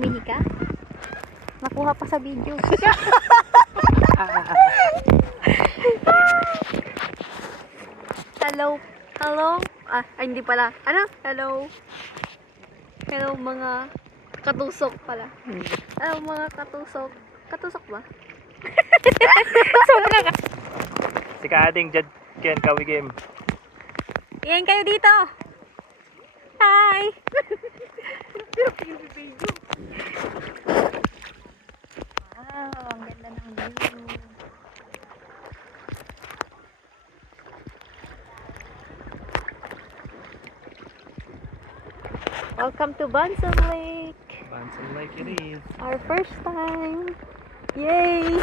Umihi ka? Nakuha pa sa video. Hello. Hello. Ay, hindi pala. Ano? Hello. Hello mga katusok pala. Hello mga katusok. Katusok ba? Sobra ka. Si Kaading Jad Ken Kawigim. Iyan kayo dito. Hi. Wow, ang ganda ng view. Welcome to Bansang Lake. Bansang Lake it is. Our first time. Yay!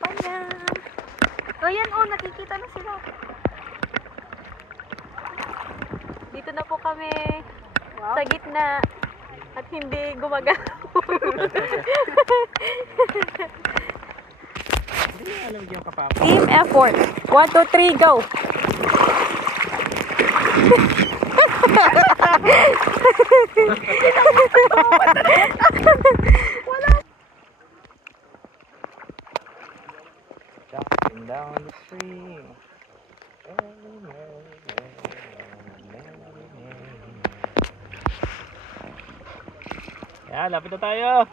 Panya! Ayan oh, nakikita na sila. Dito na po kami sa gitna at hindi gumagalaw. Hindi alam yung kapapa. Team effort. 1, 2, 3, go! Jumping down the stream. Yan, lapit na tayo.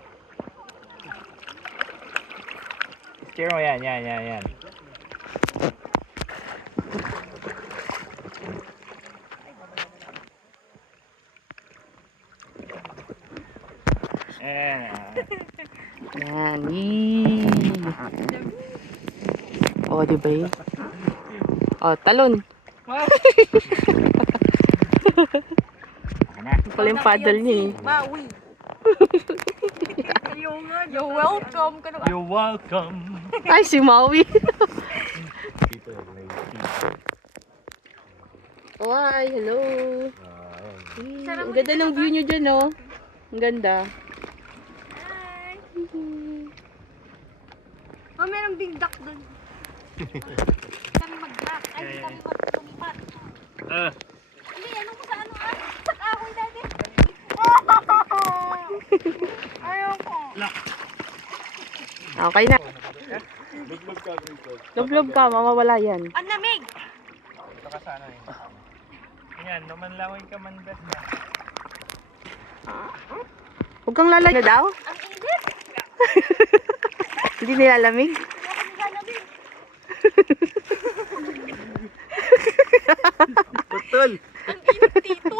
Steer mo yan, yan. Yan. Oh, di ba yun? Oh, talon. Pala yung paddle niya eh. Maui. You're welcome. You're welcome. Ay, si Maui. Oh, hi, hello. Ang ganda ng view nyo dyan, oh. Ang ganda. Hi. Oh, merong big duck dun. Kami mag-duck. Ay, hindi kami mag-tumipat. Hindi, ano ko sa ano sa kahoy natin. Ayoko. Okay na. Lublob ka, mamawala yan. Ang lamig. Ito ka sana eh. Yan, namanlawin ka man best na. Huwag kang lalagay daw. Ang init. Hindi nilalamig. Putol! Ang init dito.